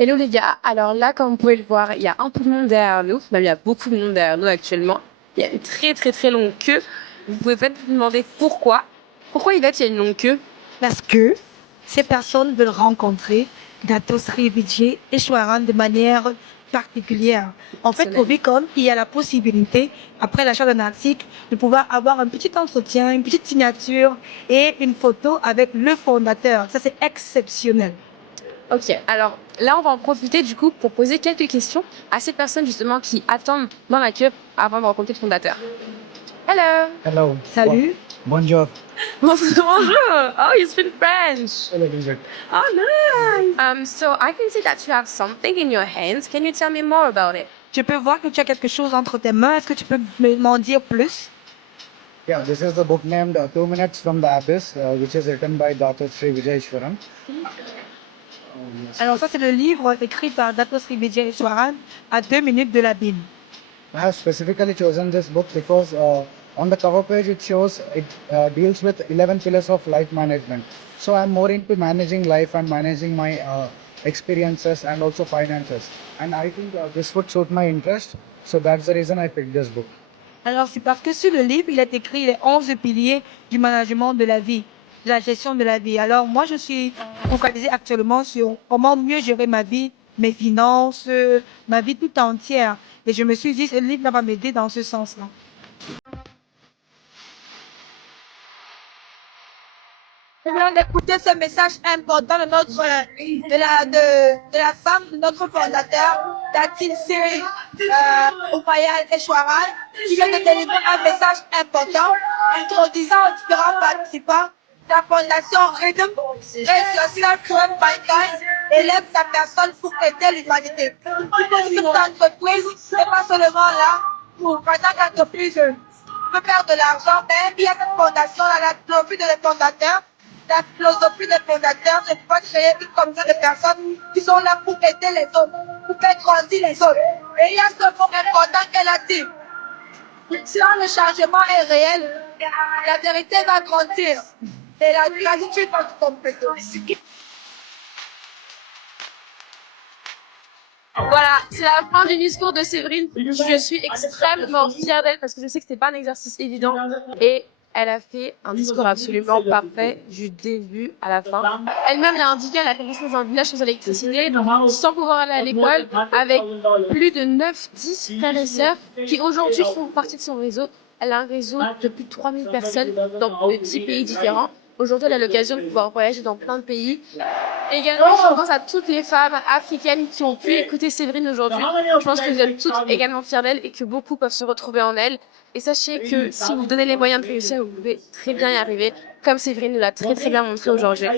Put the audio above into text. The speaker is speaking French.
Hello les gars, alors là comme vous pouvez le voir, il y a un peu de monde derrière nous, même il y a beaucoup de monde derrière nous actuellement. Il y a une très longue queue. Vous pouvez peut-être vous demander pourquoi. Pourquoi Yvette, il y a une longue queue? Parce que ces personnes veulent rencontrer Dato Sri Vijay Eswaran de manière particulière. En fait, au Vicom, il y a la possibilité, après l'achat d'un article, de pouvoir avoir un petit entretien, une petite signature et une photo avec le fondateur. Ça, c'est exceptionnel. Ok, alors là on va en profiter du coup pour poser quelques questions à ces personnes justement qui attendent dans la queue avant de rencontrer le fondateur. Hello! Hello. Salut. Bonjour. Bonjour! Oh, you speak French! Hello, Vijay. Oh, nice! So I can see that you have something in your hands. Can you tell me more about it? Je peux voir que tu as quelque chose entre tes mains. Est-ce que tu peux m'en dire plus? Yeah, this is the book named 2 Minutes from the Abyss, which is written by Dr. Sri Vijayeshwaram. Yes. Alors ça, c'est le livre écrit par Dato Sri Vijay Eswaran à 2 minutes de l'abîme. I have specifically chosen this book because on the cover page it shows it deals with 11 pillars of life management. So I'm more into managing life and managing my experiences and also finances. And I think this would suit my interest. So that's the reason I picked this book. Alors, c'est parce que sur le livre, il est écrit les 11 piliers du management de la vie, de la gestion de la vie. Alors, moi, je suis focalisée actuellement sur comment mieux gérer ma vie, mes finances, ma vie tout entière. Et je me suis dit, ce livre va m'aider dans ce sens-là. Je viens d'écouter ce message important de la femme de notre fondateur, Datin Siri Umayal Eshwaran, qui vient de délivrer un message important introduisant aux différents participants la fondation Rhythm Social Club Mankind élève sa personne pour aider l'humanité. Toute entreprise n'est pas seulement là pour, en tant qu'entreprise, peut faire de l'argent, mais il y a cette fondation, la philosophie de les fondateurs. La philosophie des fondateurs, c'est pas créer une communauté de personnes qui sont là pour aider les autres, pour faire grandir les autres. Et il y a ce mot important qu'elle a dit. Si le changement est réel, la vérité va grandir. Et la gratitude va se compléter. Voilà, c'est la fin du discours de Séverine. Je suis extrêmement fière d'elle parce que je sais que c'était pas un exercice évident et elle a fait un discours absolument parfait du début à la fin. Elle-même l'a indiqué, elle a fait naissance dans un village sans électricité, sans pouvoir aller à l'école, avec plus de 9-10 frères et sœurs qui aujourd'hui font partie de son réseau. Elle a un réseau de plus de 3000 personnes dans de 10 pays différents. Aujourd'hui, elle a l'occasion de pouvoir voyager dans plein de pays. Également, je pense à toutes les femmes africaines qui ont pu écouter Séverine aujourd'hui. Je pense que vous êtes toutes également fières d'elle et que beaucoup peuvent se retrouver en elle. Et sachez que si vous vous donnez les moyens de réussir, vous pouvez très bien y arriver, comme Séverine nous l'a très bien montré aujourd'hui.